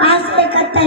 571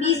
20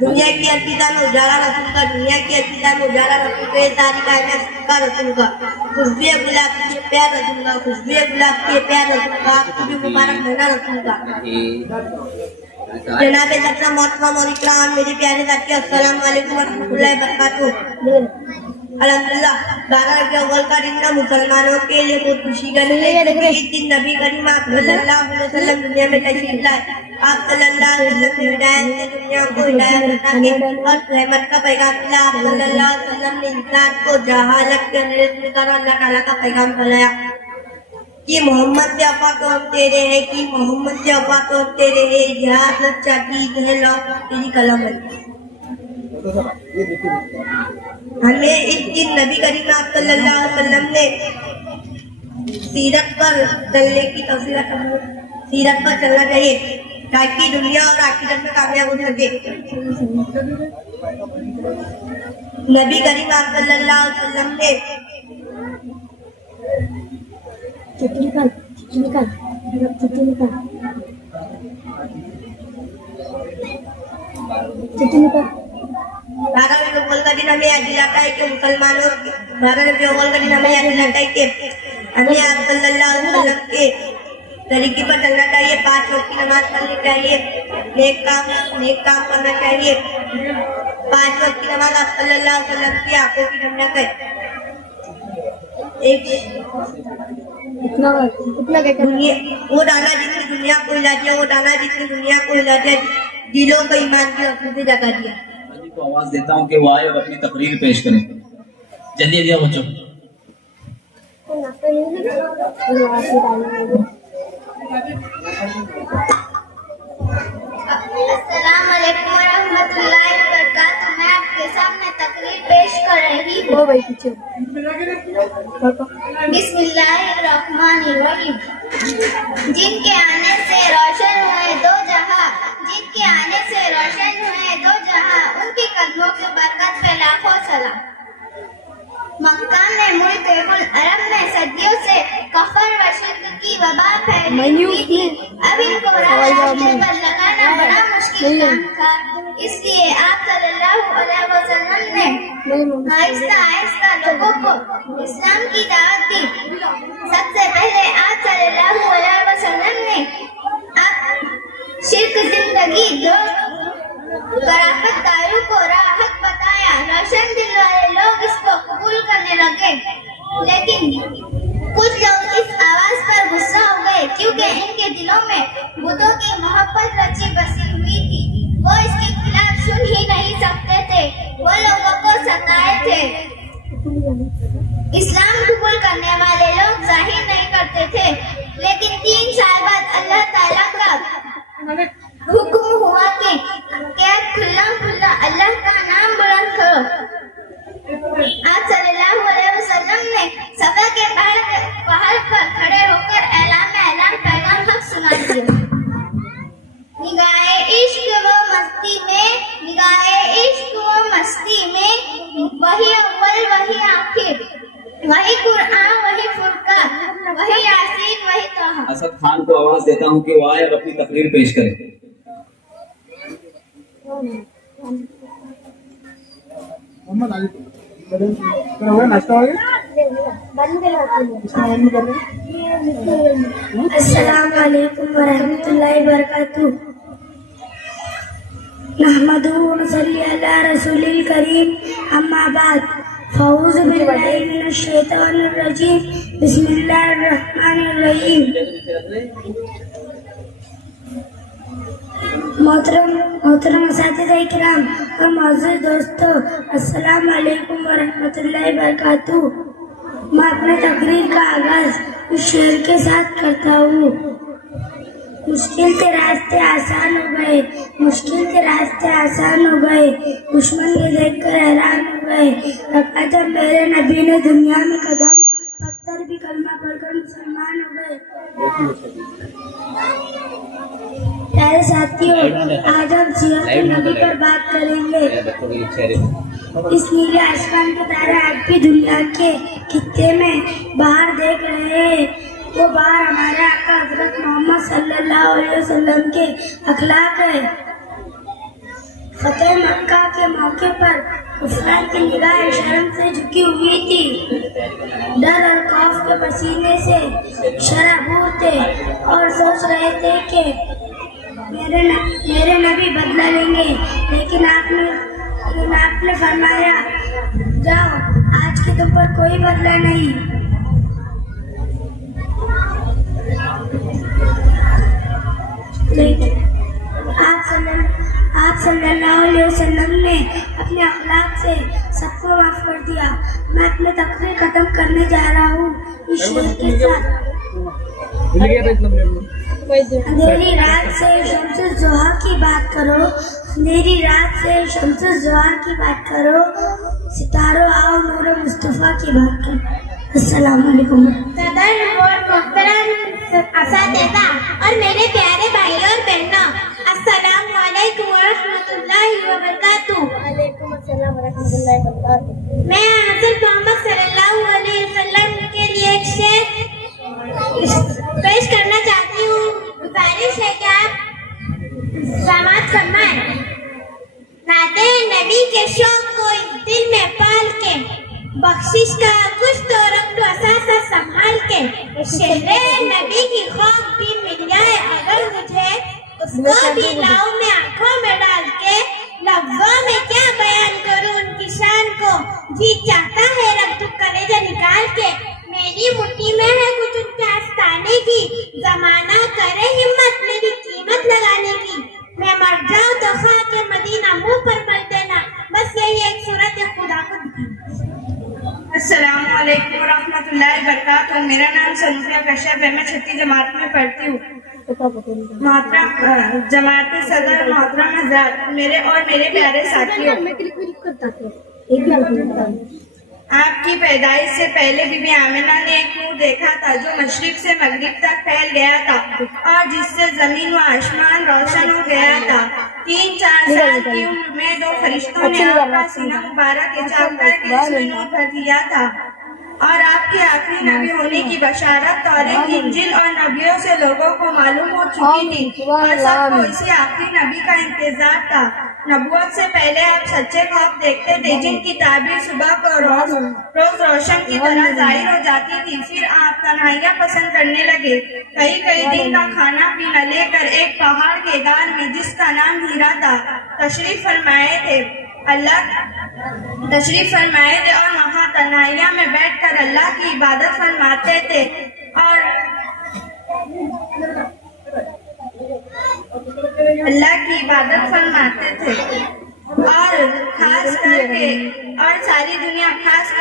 دنیا کی عقیدہ میں اجالا رسول کا، دنیا کی عقیدہ میں اجالا رسول کا، یہ ساری کائنات کا رسول کا، خوشبو گلاب کی پیار رسول کا، خوشبو گلاب کی پیار رسول کا، آپ کو بھی مبارک مہینہ رسول کا۔ جناب سبزہ محترم اور اکرام، میرے پیارے ساتھی، السلام علیکم ورحمۃ اللہ وبرکاتہ۔ الحمدللہ 12 ربیع الاول کا دن مسلمانوں کے لیے بہت خوشی کا دن ہے، کیونکہ اس دن نبی کریم آپ صلی اللہ علیہ وسلم دنیا میں تشریف لائے۔ آپ صلی اللہ علیہ وسلم نے ہدایت سے دنیا کو ہدایت عطا کی اور رحمت کا پیغام دیا۔ آپ صلی اللہ علیہ وسلم نے انسان کو جہالت کے اندھیرے سے نکالا، اللہ تعالیٰ کا پیغام پھیلایا کہ محمد سے وفا تو ہم تیرے ہیں، کہ محمد سے وفا تو ہم تیرے ہیں، جہاد لچا کی ہے لو تیری قلم ہے۔ ہمیں اس دن نبی کریم آپ صلی اللہ علیہ وسلم نے سیرت پر چلنے کی توصیہ، سیرت پر چلنا چاہیے تاکہ دنیا اور آخرت میں کامیاب ہو سکے۔ نبی کریم آپ صلی اللہ علیہ وسلم نے بارہ ربیع الاول کا دن ہمیں یاد دلاتا ہے کہ مسلمانوں 12 ربیع الاول کا دن ہمیں یاد دلاتا ہے کہ ہمیں آپ صلی اللہ علیہ وسلم کے طریقے پر چلنا چاہیے، 5 وقت کی نماز پڑھنی چاہیے، نیک کام کرنا چاہیے۔ 5 وقت کی نماز آپ صلی اللہ علیہ وسلم کی آنکھوں کی ٹھنڈک ہے۔ وہ دانا جس نے دنیا کو ہلا دیا، وہ دانا جس نے دنیا کو ہلا دیا، دلوں کو ایمان کی روشنی سے جگا دیا۔ کو آواز دیتا ہوں کہ وہ آئے اور اپنی تقریر پیش کریں۔ جلدی دیا بچوں۔ السلام علیکم ورحمۃ اللہ وبرکاتہ۔ میں آپ کے سامنے تقریر پیش کر رہی ہوں۔ بسم اللہ الرحمن الرحیم۔ جن کے آنے سے روشن ہوئے دو جہاں، جن کے آنے سے روشن ہوئے دو جہاں، ان کی قدموں کی برکت پہ لاکھوں سلام۔ مکہ میں ملک عرب میں صدیوں سے کفر و شرک کی وبا پھیلی ہوئی تھی۔ اب ان کو راستے پر لگانا بڑا مشکل کام تھا، اس لیے آپ صلی اللہ علیہ وسلم نے آہستہ آہستہ لوگوں کو اسلام کی دعوت دی۔ سب سے پہلے آپ صلی اللہ علیہ وسلم نے شرک زندگی کرافت داروں کو راحت بتایا۔ روشن دل والے لوگ اس کو قبول کرنے لگے، لیکن کچھ لوگ اس آواز پر غصہ ہو گئے کیونکہ ان کے دلوں میں بتوں کی محبت رچی بسی ہوئی تھی۔ وہ اس کے خلاف سن ہی نہیں سکتے تھے، وہ لوگوں کو ستائے تھے۔ اسلام قبول کرنے والے لوگ ظاہر نہیں کرتے تھے، لیکن 3 سال بعد اللہ تعالیٰ کا حکم ہوا کہ کھلا کھلا اللہ کا نام بلند کرو۔ آپ صلی اللہ علیہ وسلم نے صفا کے پہاڑ پر کھڑے ہو کر اعلان پیغام حق سنا دیا۔ نگاہ عشق و مستی میں، نگاہ عشق و مستی میں، وہی اول وہی آخر، وہی قرآن وہی فرقان، وہی یاسین وہی طہ۔ اسد خان کو آواز دیتا ہوں کہ وہ آئے اور اپنی تقریر پیش کریں۔ السلام علیکم ورحمۃ اللہ وبرکاتہ۔ نحمده ونصلي على رسول الكريم، اما بعد، فاعوذ باللہ من الشیطان الرجیم، بسم اللہ الرحمن الرحیم۔ محترم اساتذہ کرام اور معزز دوستو، السلام علیکم ورحمۃ اللہ وبرکاتہ۔ میں اپنے تقریر کا آغاز اس شعر کے ساتھ کرتا ہوں۔ مشکل کے راستے آسان ہو گئے، مشکل کے راستے آسان ہو گئے، دشمن یہ دیکھ کر حیران ہو گئے، رکھا جب میرے نبی نے دنیا میں قدم، پتھر بھی کلمہ پڑھ کر مسلمان ہو گئے۔ پیارے ساتھیوں، آج ہم سیرت نبی پر بات کریں گے۔ اس نیلے آسمان کے تارے آج بھی دنیا کے خطے میں باہر دیکھ رہے ہیں۔ وہ باہر ہمارے آقا حضرت محمد صلی اللہ علیہ وسلم کے اخلاق ہے۔ فتح مکہ کے موقع پر کفار کی نگاہ شرم سے جھکی ہوئی تھی. ڈر اور خوف کے پسینے سے شرابور تھے اور سوچ رہے تھے کہ میرے نبی بدلہ لیں گے. لیکن آپ نے فرمایا جاؤ آج کے تم پر کوئی بدلہ نہیں. لیکن آپ صلی اللہ علیہ وسلم نے اپنے اخلاق سے سب کو معاف کر دیا. میں اپنی تقریر ختم کرنے جا رہا ہوں اس شعر کے ساتھ. اندھیری رات سے شمس الضحیٰ کی بات کرو, اندھیری رات سے شمس الضحیٰ کی بات کرو, ستاروں آؤ نور مصطفیٰ کی بات کرو. السلام علیکم. صدر بورڈ محترم اساتذہ اور میرے پیارے بھائیوں اور بہنوں, السلام علیکم ورحمۃ اللہ وبرکاتہ. وعلیکم السلام ورحمۃ اللہ وبرکاتہ. میں حضرت محمد صلی اللہ علیہ وسلم کے لیے ایک شعر پیش کرنا چاہتی ہوں. گزارش ہے کہ آپ سماعت فرمائیں. نعت نبی کے شوق کو اس دل میں پال کے, بخشش کا کچھ تو رکھ دو اثاثہ سنبھال کے. شہر نبی کی خواب بھی مل جائے اگر مجھے, اس کو بھی لاؤں میں آنکھوں میں ڈال کے. لفظوں میں کیا بیان کروں ان کی شان کو, جی چاہتا ہے رکھ دو کلیجہ نکال کے. میری مٹھی میں ہے کچھ ان کے آستانے کی, زمانہ کرے ہمت میری قیمت لگانے کی. میں مر جاؤں تو خاک مدینہ منہ پر مل دینا, بس یہی ایک صورت خدا کو دکھانا. السلام علیکم ورحمۃ اللہ وبرکاتہ. میرا نام سنوفیہ کشیپ ہے. میں 6ٹھی جماعت میں پڑھتی ہوں. محترم جماعتی صدر, محترم حضرات, میرے اور میرے پیارے ساتھیوں, آپ کی پیدائش سے پہلے بی بی آمنہ نے ایک نور دیکھا تھا جو مشرق سے مغرب تک پھیل گیا تھا اور جس سے زمین و آسمان روشن ہو گیا تھا. 3-4 سال کی عمر میں 2 فرشتوں نے آپ کا سینہ مبارک اچاک کر کے اس میں نور بھر دیا تھا اور آپ کے آخری نبی ہونے کی بشارت تورات, انجیل اور نبیوں سے لوگوں کو معلوم ہو چکی تھی اور سب کو اسی آخری نبی کا انتظار تھا. نبوت سے پہلے آپ سچے خواب دیکھتے تھے جن کی تعبیر صبح کو روز روشن کی طرح ظاہر ہو جاتی تھی. پھر آپ تنہائیاں پسند کرنے لگے. کئی دن کا کھانا پینا لے کر ایک پہاڑ کے غار میں جس کا نام ہیرا تھا تشریف فرمائے تھے اور وہاں تنہائیاں میں بیٹھ کر اللہ کی عبادت فرماتے تھے اور ساری دنیا خاص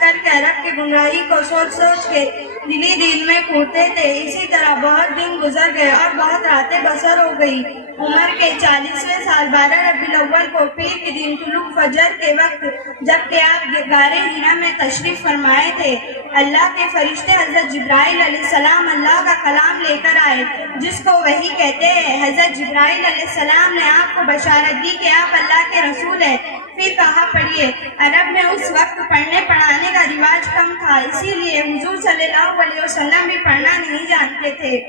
کر کے عرب کی گمراہی کو سوچ کے دل میں کوڑتے تھے. اسی طرح بہت دن گزر گئے اور بہت راتیں بسر ہو گئی. عمر کے 40ویں سال 12 ربیع الاول کو پیر کے دن طلوع فجر کے وقت جبکہ آپ غار ہیرا میں تشریف فرمائے تھے, اللہ کے فرشتے حضرت جبرائیل علیہ السلام اللہ کا کلام لے کر آئے جس کو وحی کہتے ہیں. حضرت جبرائیل علیہ السلام نے آپ کو بشارت دی کہ آپ اللہ کے رسول ہیں. پھر کہا پڑھیے. عرب میں اس وقت پڑھنے پڑھانے کا رواج کم تھا, اسی لیے حضور صلی اللہ علیہ وسلم بھی پڑھنا نہیں جانتے تھے.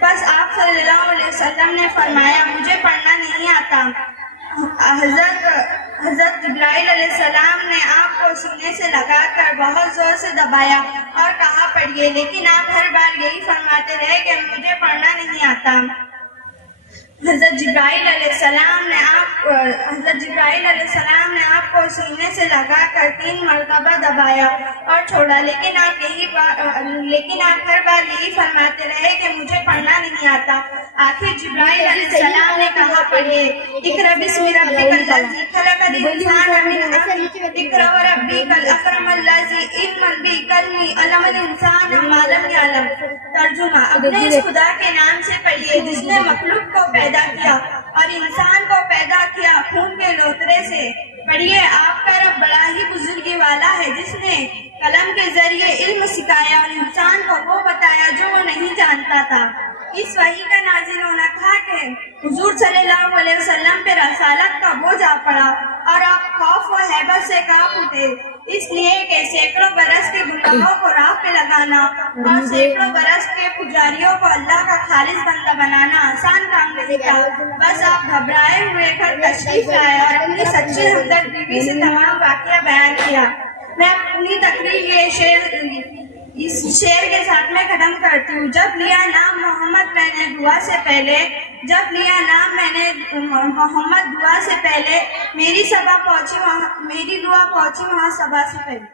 بس آپ صلی اللہ علیہ وسلم نے فرمایا مجھے پڑھنا نہیں آتا. حضرت جبرائیل علیہ السلام نے آپ کو سینے سے لگا کر بہت زور سے دبایا اور کہا پڑھیے, لیکن آپ ہر بار یہی فرماتے رہے کہ مجھے پڑھنا نہیں آتا. حضرت جبرائیل علیہ السلام نے آپ کو سینے سے لگا کر 3 مرتبہ دبایا اور چھوڑا, لیکن آپ ہر بار یہی فرماتے رہے کہ مجھے پڑھنا نہیں آتا. آخر جبرائیل علیہ السلام نے کہا پڑھیے, اقرأ بسم ربک الذی خلق الانسان من علق, اقرأ وربک الاکرم الذی علم بالقلم علم الانسان ما لم یعلم. ترجمہ, اپنے اس خدا کے نام سے پڑھیے جس نے مخلوق کو پیدا کیا اور انسان کو پیدا کیا خون کے لوترے سے. پڑھیے, آپ کا رب بڑا ہی بزرگی والا ہے جس نے قلم کے ذریعے علم سکھایا اور انسان کو وہ بتایا جو وہ نہیں جانتا تھا. اس وحی کا نازل ہونا تھا کہ حضور صلی اللہ علیہ وسلم پہ رسالت کا بوجھ آ پڑا اور آپ خوف و ہیبت سے کانپ اٹھے, اس لیے کہ سینکڑوں برس کے گناہوں کو پہ لگانا اور سینکڑوں برس کے پجاریوں کو اللہ کا خالص بندہ بنانا آسان کام نہیں تھا. بس آپ گھبرائے ہوئے گھر تشریف لائے اور اپنی سچی ہمدرد بیوی سے تمام واقعہ بیان کیا. میں اپنی تقریر اس شعر کے ساتھ میں ختم کرتی ہوں. جب لیا نام محمد میں نے دعا سے پہلے، جب لیا نام میں نے محمد دعا سے پہلے، میری دعا پہنچی وہاں سبا سے پہلے.